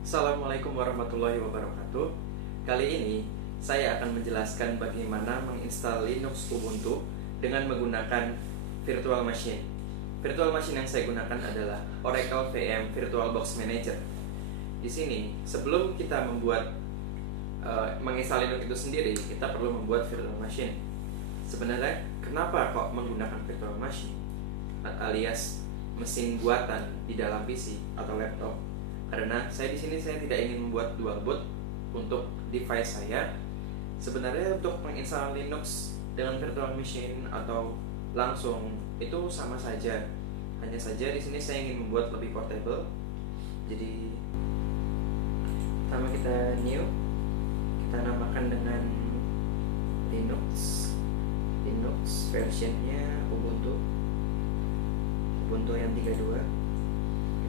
Assalamualaikum warahmatullahi wabarakatuh. Kali ini saya akan menjelaskan bagaimana menginstal Linux Ubuntu dengan menggunakan virtual machine. Virtual machine yang saya gunakan adalah Oracle VM VirtualBox Manager. Di sini, sebelum kita menginstal Linux itu sendiri, kita perlu membuat virtual machine. Sebenarnya, kenapa kok menggunakan virtual machine alias mesin buatan di dalam PC atau laptop? Karena saya tidak ingin membuat dual boot untuk device saya. Sebenarnya untuk menginstal Linux dengan virtual machine atau langsung itu sama saja. Hanya saja di sini saya ingin membuat lebih portable. Jadi pertama kita new, kita namakan dengan Linux versionnya Ubuntu yang 32.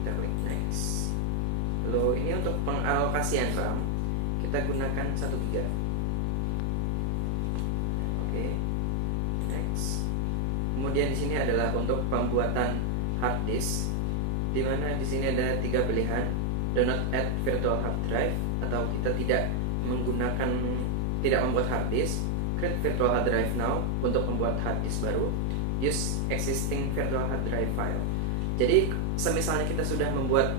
Kita klik next. Lalu ini untuk pengalokasian RAM kita gunakan 1 GB. Oke, next. Kemudian di sini adalah untuk pembuatan hard disk, di mana di sini ada 3 pilihan: do not add virtual hard drive, atau kita tidak membuat hard disk. Create virtual hard drive now, untuk membuat hard disk baru. Use existing virtual hard drive file. Jadi semisalnya kita sudah membuat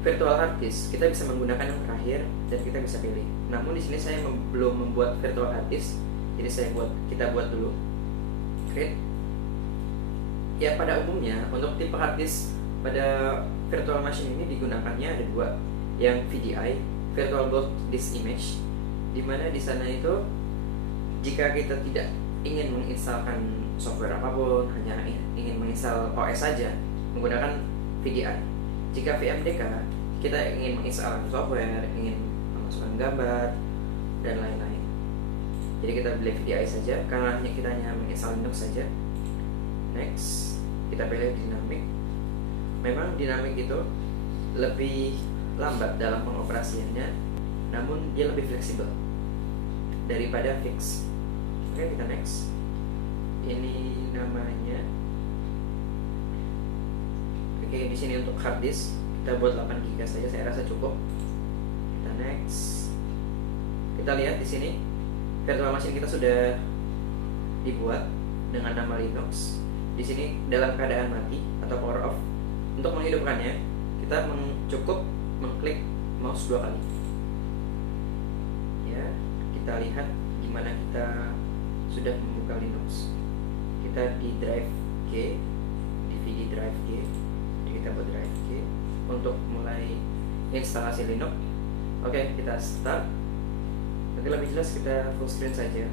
virtual hard disk, kita bisa menggunakan yang terakhir dan kita bisa pilih. Namun di sini saya belum membuat virtual hard disk, jadi kita buat dulu. Create. Ya, pada umumnya untuk tipe hard disk pada virtual machine ini digunakannya ada 2, yang VDI VirtualBox Disk Image, dimana di sana itu jika kita tidak ingin menginstalkan software apapun, hanya ingin menginstal OS saja, menggunakan VDI. Jika VMDK, kita ingin menginstal software, ingin memasukkan gambar, dan lain-lain. Jadi kita pilih VDI saja, karena kita hanya menginstal Linux saja. Next, kita pilih Dynamic. Memang Dynamic itu lebih lambat dalam pengoperasiannya, namun dia lebih fleksibel daripada fix. Oke, kita next. Ini namanya. Oke, di sini untuk hard disk kita buat 8 GB saja, saya rasa cukup. Kita next. Kita lihat di sini virtual machine kita sudah dibuat dengan nama Linux. Di sini dalam keadaan mati atau power off. Untuk menghidupkannya, kita cukup mengklik mouse 2 kali. Ya, kita lihat gimana kita sudah membuka Linux. Kita di drive G, DVD drive G. Kita buat drive G untuk mulai instalasi Linux. Oke, kita start. Nanti lebih jelas kita full screen saja.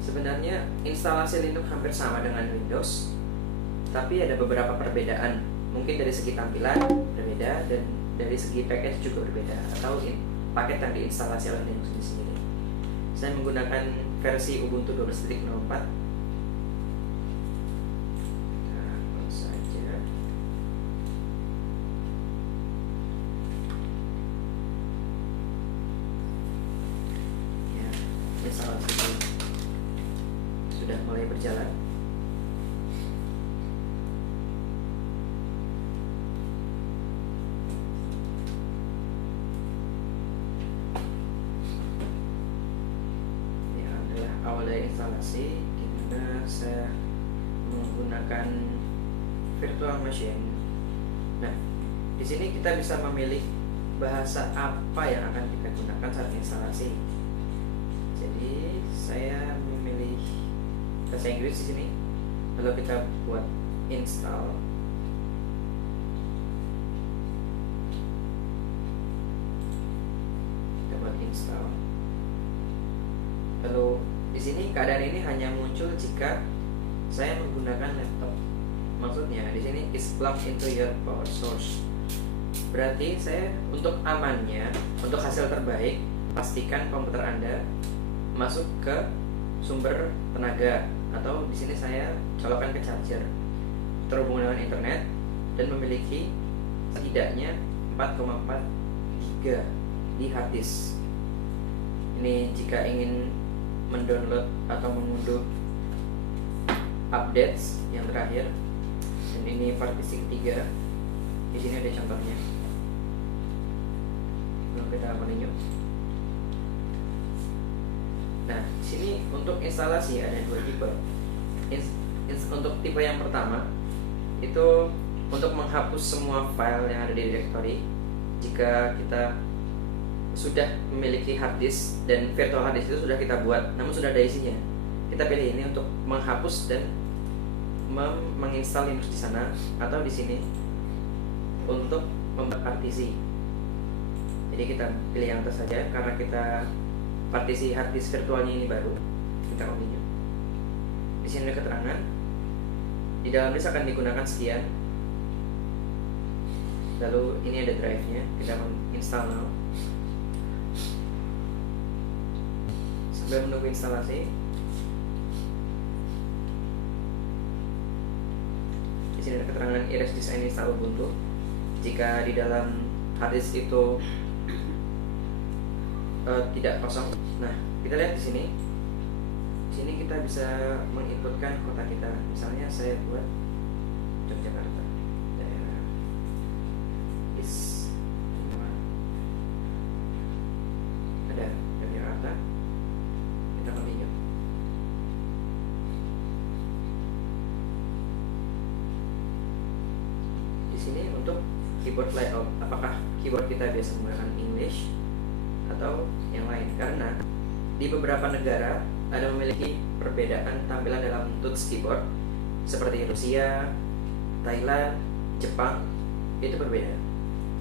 Sebenarnya instalasi Linux hampir sama dengan Windows, tapi ada beberapa perbedaan. Mungkin dari segi tampilan berbeda, dan dari segi package juga berbeda, atau paket yang diinstalasi oleh Linux ini sendiri. Saya menggunakan versi Ubuntu 12.04. Instalasi sudah mulai berjalan. Ini adalah awal dari instalasi, di mana saya menggunakan virtual machine. Nah, di sini kita bisa memilih bahasa apa yang akan kita gunakan saat instalasi. Jadi saya memilih bahasa Inggris di sini. Lalu kita buat install. Kita buat install. Lalu di sini keadaan ini hanya muncul jika saya menggunakan laptop. Maksudnya di sini is plugged into your power source. Berarti saya untuk amannya, untuk hasil terbaik, pastikan komputer Anda masuk ke sumber tenaga, atau di sini saya colokkan ke charger, terhubung dengan internet, dan memiliki setidaknya 4,4 GB di hard disk. Ini jika ingin mendownload atau mengunduh updates yang terakhir. Dan ini partisi ketiga. Di sini ada contohnya. Lalu kita continue. Nah, di sini untuk instalasi ada dua tipe. Untuk tipe yang pertama itu untuk menghapus semua file yang ada di directory. Jika kita sudah memiliki hard disk dan virtual hard disk itu sudah kita buat, namun sudah ada isinya, kita pilih ini untuk menghapus dan menginstal Linux di sana, atau di sini untuk membuat partisi. Jadi kita pilih yang atas saja karena kita partisi hard disk virtualnya ini baru. Kita continue. Di sini ada keterangan. Di dalam disk akan digunakan sekian. Lalu ini ada drive-nya. Kita install now. Sambil menunggu instalasi. Di sini ada keterangan erase disk and install Ubuntu. Jika di dalam hard disk itu tidak kosong. Nah, kita lihat di sini. Di sini kita bisa menginputkan kota kita. Misalnya saya buat Yogyakarta, daerah ada Yogyakarta. Kita continue. Di sini untuk keyboard layout, apakah keyboard kita biasa menggunakan English atau yang lain, karena di beberapa negara ada memiliki perbedaan tampilan dalam touch keyboard seperti Rusia, Thailand, Jepang, itu berbeda.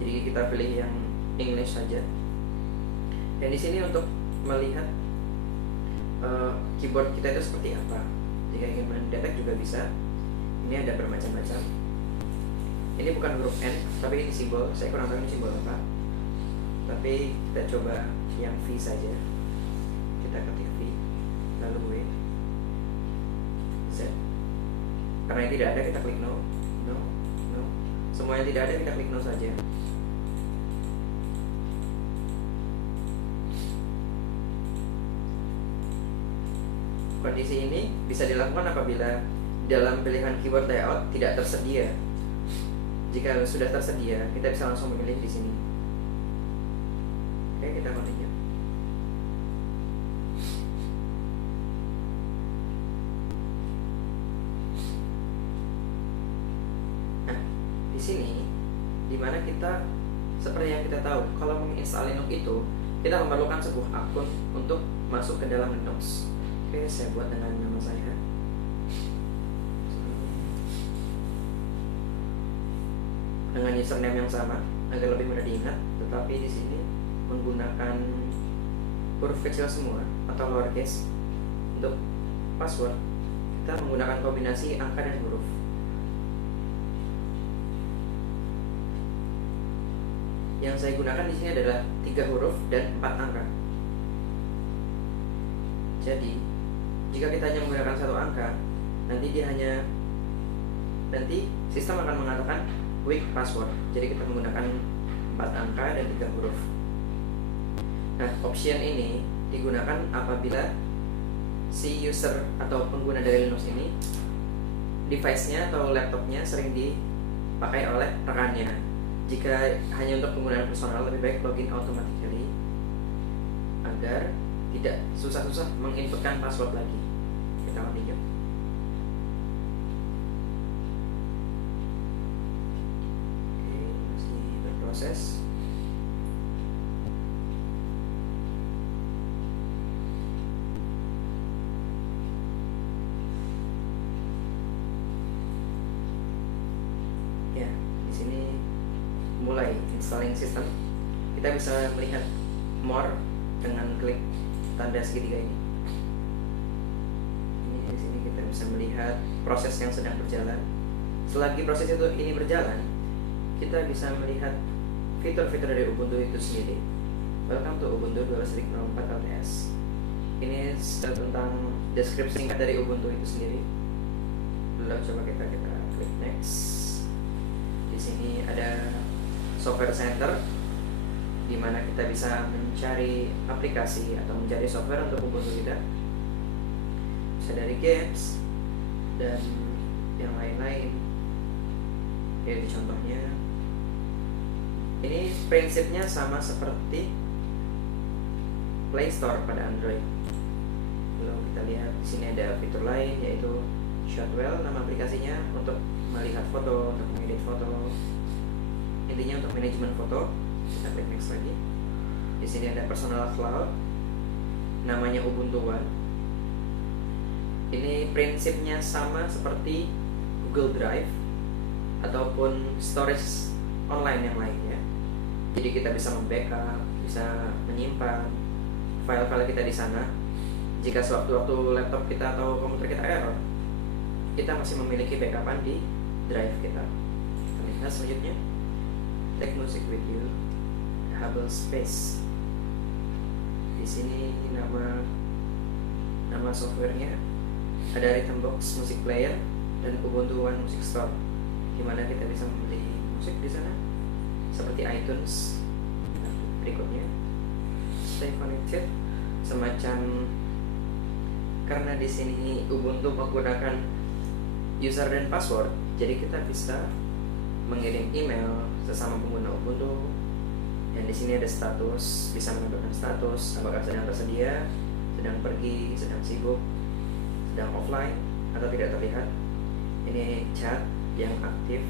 Jadi kita pilih yang English saja. Dan di sini untuk melihat keyboard kita itu seperti apa. Jika ingin mendetek juga bisa. Ini ada bermacam-macam. Ini bukan huruf N, tapi ini simbol. Saya kurang tahu ini simbol apa. Tapi kita coba yang V saja. Kita ketik V, lalu W, Z. Karena yang tidak ada kita klik no, no, no. Semua yang tidak ada kita klik no saja. Kondisi ini bisa dilakukan apabila dalam pilihan keyboard layout tidak tersedia. Jika sudah tersedia, kita bisa langsung memilih di sini. Oke, kita continue. Nah, di sini dimana kita seperti yang kita tahu, kalau menginstal Linux itu kita memerlukan sebuah akun untuk masuk ke dalam Linux. Oke, saya buat dengan nama saya. Dengan username yang sama agar lebih mudah diingat, tetapi di sini menggunakan huruf kecil semua atau lowercase. Untuk password kita menggunakan kombinasi angka dan huruf. Yang saya gunakan di sini adalah 3 huruf dan 4 angka. Jadi jika kita hanya menggunakan 1 angka, nanti sistem akan mengatakan weak password. Jadi kita menggunakan 4 angka dan 3 huruf. Nah, option ini digunakan apabila si user atau pengguna dari Linux ini device-nya atau laptopnya sering dipakai oleh rekannya. Jika hanya untuk penggunaan personal, lebih baik login automatically agar tidak susah-susah menginputkan password lagi. Kita continue. Oke, masih berproses. Ya, di sini mulai installing system. Kita bisa melihat more dengan klik tanda segitiga ini. Ini di sini kita bisa melihat proses yang sedang berjalan. Selagi proses ini berjalan, kita bisa melihat fitur-fitur dari Ubuntu itu sendiri. Welcome to Ubuntu 12.04 LTS. Ini tentang deskripsi singkat dari Ubuntu itu sendiri. Lalu coba kita klik next. Di sini ada software center, di mana kita bisa mencari aplikasi atau mencari software untuk Ubuntu kita. Bisa dari games dan yang lain-lain. Jadi contohnya Ini prinsipnya sama seperti Play Store pada Android. Lalu kita lihat di sini ada fitur lain yaitu Shotwell, nama aplikasinya untuk melihat foto, untuk mengedit foto. Intinya untuk manajemen foto. Kita klik next lagi. Di sini ada personal cloud, namanya Ubuntu One. Ini prinsipnya sama seperti Google Drive ataupun storage online yang lainnya. Jadi kita bisa membackup, bisa menyimpan file-file kita di sana. Jika sewaktu-waktu laptop kita atau komputer kita error, kita masih memiliki backupan di drive kita. Kita lihat selanjutnya, Take Music with You, Hubble Space. Di sini nama softwarenya ada Rhythmbox Music Player dan Ubuntu One Music Store, di mana kita bisa membeli musik di sana seperti iTunes. Berikutnya Stay Connected, semacam, karena di sini Ubuntu menggunakan user dan password, jadi kita bisa mengirim email sesama pengguna Ubuntu. Dan di sini ada status, bisa menambahkan status apakah sedang tersedia, sedang pergi, sedang sibuk, sedang offline atau tidak terlihat. Ini chat yang aktif.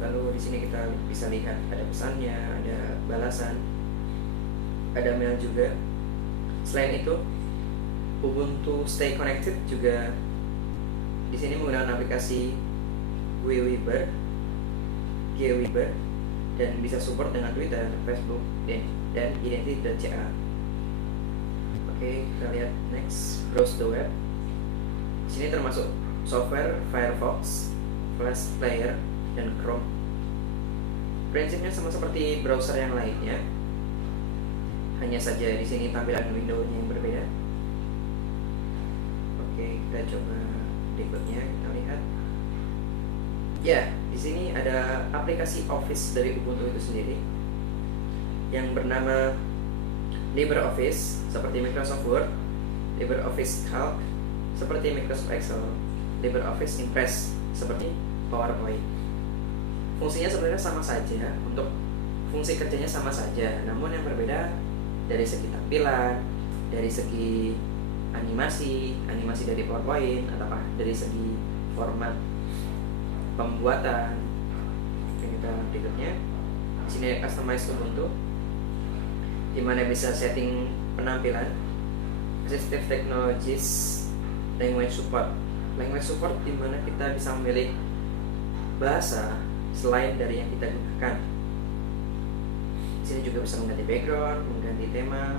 Lalu di sini kita bisa lihat ada pesannya, ada balasan, ada mail juga. Selain itu, Ubuntu Stay Connected juga di sini menggunakan aplikasi Gweber, dan bisa support dengan Twitter, Facebook, dan Identity.ca. Oke, kita lihat next, browse the web. Di sini termasuk software Firefox, Flash Player, dan Chrome. Prinsipnya sama seperti browser yang lainnya, hanya saja di sini tampilan window-nya yang berbeda. Oke, kita coba berikutnya, kita lihat. Ya, di sini ada aplikasi Office dari Ubuntu itu sendiri yang bernama LibreOffice seperti Microsoft Word, LibreOffice Calc seperti Microsoft Excel, LibreOffice Impress seperti PowerPoint. Fungsinya sebenarnya sama saja, untuk fungsi kerjanya sama saja, namun yang berbeda dari segi tampilan, dari segi animasi dari PowerPoint, atau dari segi format pembuatan. Oke, kita berikutnya. Di sini customize Ubuntu, di mana bisa setting penampilan, assistive technologies, language support. Language support di mana kita bisa memilih bahasa selain dari yang kita gunakan. Di sini juga bisa mengganti background, mengganti tema.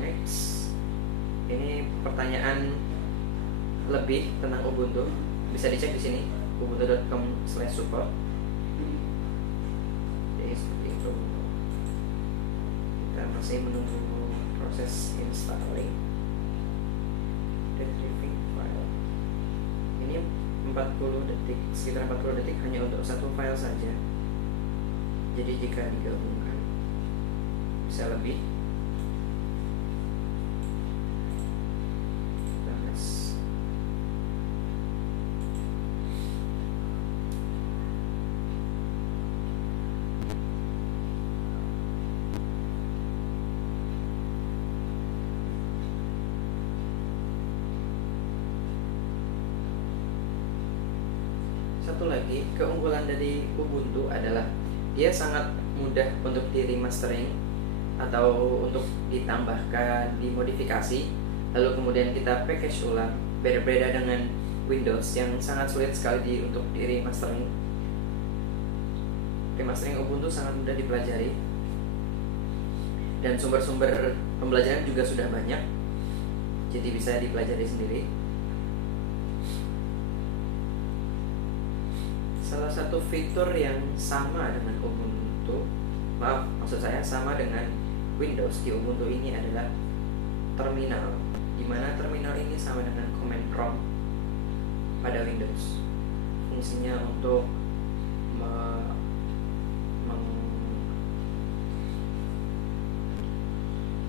Next, ini pertanyaan lebih tentang Ubuntu, bisa dicek di sini ubuntu.com/support. Jadi seperti itu. Kita masih menunggu proses installing, retrieving file. Ini 40 detik, sekitar 40 detik hanya untuk satu file saja. Jadi jika digabungkan bisa lebih. Satu lagi keunggulan dari Ubuntu adalah dia sangat mudah untuk di remastering atau untuk ditambahkan, dimodifikasi, lalu kemudian kita package ulang. Berbeda dengan Windows yang sangat sulit sekali untuk di remastering. Remastering Ubuntu sangat mudah dipelajari, dan sumber-sumber pembelajaran juga sudah banyak, jadi bisa dipelajari sendiri. Salah satu fitur yang sama dengan Ubuntu, maksud saya sama dengan Windows di Ubuntu ini adalah terminal, di mana terminal ini sama dengan command prompt pada Windows. Fungsinya untuk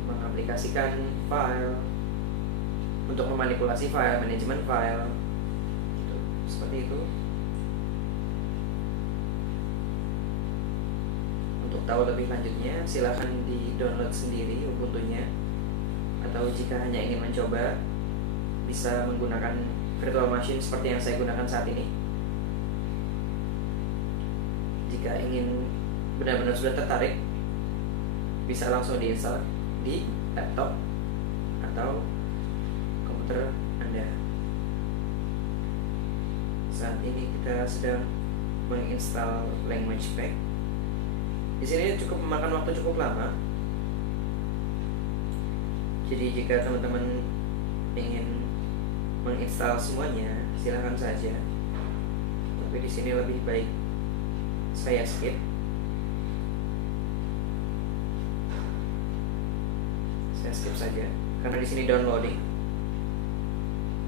mengaplikasikan file, untuk memanipulasi file, manajemen file, gitu. Seperti itu. untuk tahu lebih lanjutnya, silahkan di-download sendiri Ubuntu-nya. Atau jika hanya ingin mencoba, bisa menggunakan virtual machine seperti yang saya gunakan saat ini. Jika ingin benar-benar sudah tertarik, bisa langsung diinstal di laptop atau komputer Anda. Saat ini kita sedang menginstal language pack. Di sini cukup memakan waktu cukup lama. Jadi jika teman-teman ingin menginstal semuanya, silahkan saja. Tapi di sini lebih baik saya skip. Saya skip saja karena di sini downloading.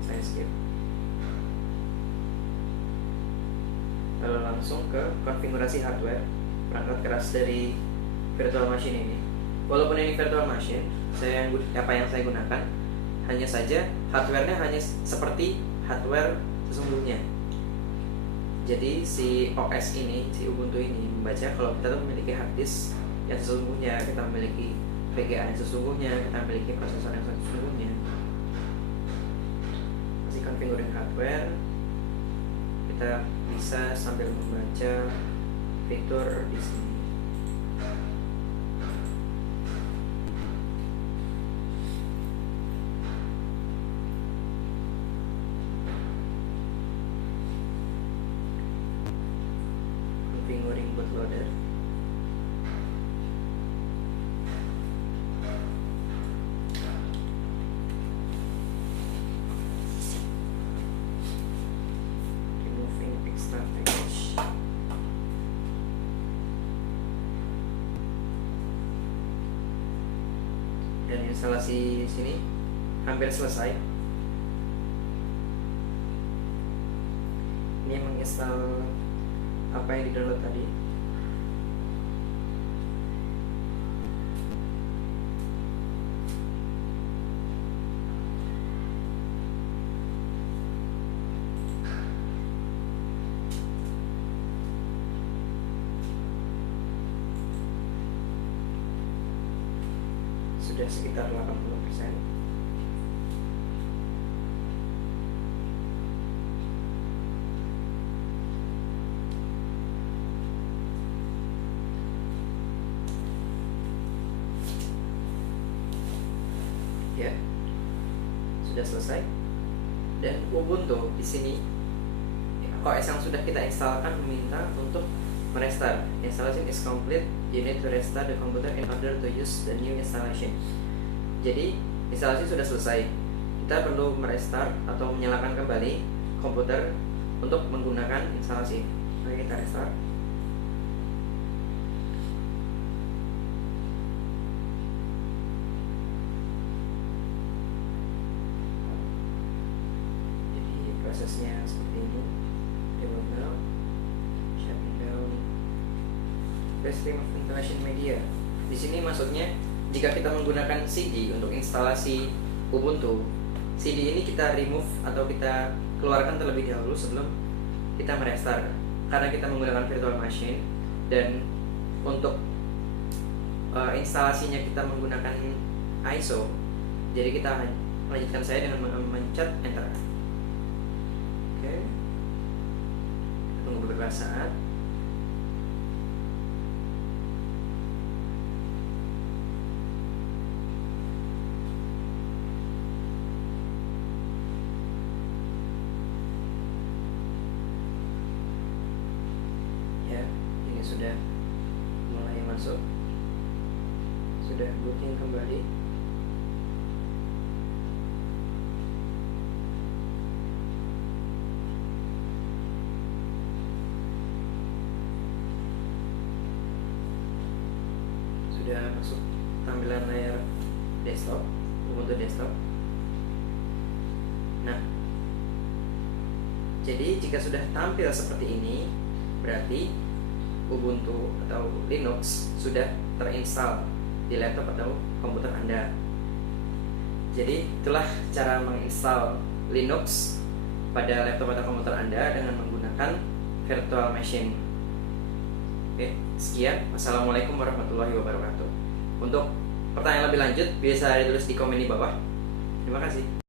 Saya skip. Lalu langsung ke konfigurasi hardware perangkat keras dari virtual machine ini. Walaupun ini virtual machine, apa yang saya gunakan hanya saja hardware-nya hanya seperti hardware sesungguhnya. Jadi si OS ini, si Ubuntu ini membaca kalau kita tuh memiliki hard disk yang sesungguhnya, kita memiliki VGA yang sesungguhnya, kita memiliki prosesor yang sesungguhnya. Masih configuring hardware, kita bisa sambil membaca fitur di sini. Configuring bootloader. Removing extra package. Dan instalasi sini hampir selesai. Ini menginstal apa yang di-download tadi. Sudah sekitar 80%. Ya, sudah selesai. Dan Ubuntu di sini OS yang sudah kita instalkan meminta untuk merestart. Installation is complete. You need to restart the computer in order to use the new installation. Jadi instalasi sudah selesai. Kita perlu merestart atau menyalakan kembali komputer untuk menggunakan instalasi. Mari kita restart. Jadi prosesnya seperti ini. Debug now, shutting down, stream of ventilation media. Di sini maksudnya jika kita menggunakan CD untuk instalasi Ubuntu, CD ini kita remove atau kita keluarkan terlebih dahulu sebelum kita merestart. Karena kita menggunakan virtual machine dan untuk instalasinya kita menggunakan ISO. Jadi kita melanjutkan saya dengan mencet enter. Oke. Tunggu beberapa saat. Sudah mulai masuk, sudah booting kembali. Sudah masuk tampilan layar desktop, Ubuntu desktop. Nah, jadi jika sudah tampil seperti ini, berarti Ubuntu atau Linux sudah terinstall di laptop atau komputer Anda. Jadi itulah cara menginstal Linux pada laptop atau komputer Anda dengan menggunakan virtual machine. Oke, sekian. Wassalamualaikum warahmatullahi wabarakatuh. Untuk pertanyaan lebih lanjut bisa ditulis di komen di bawah. Terima kasih.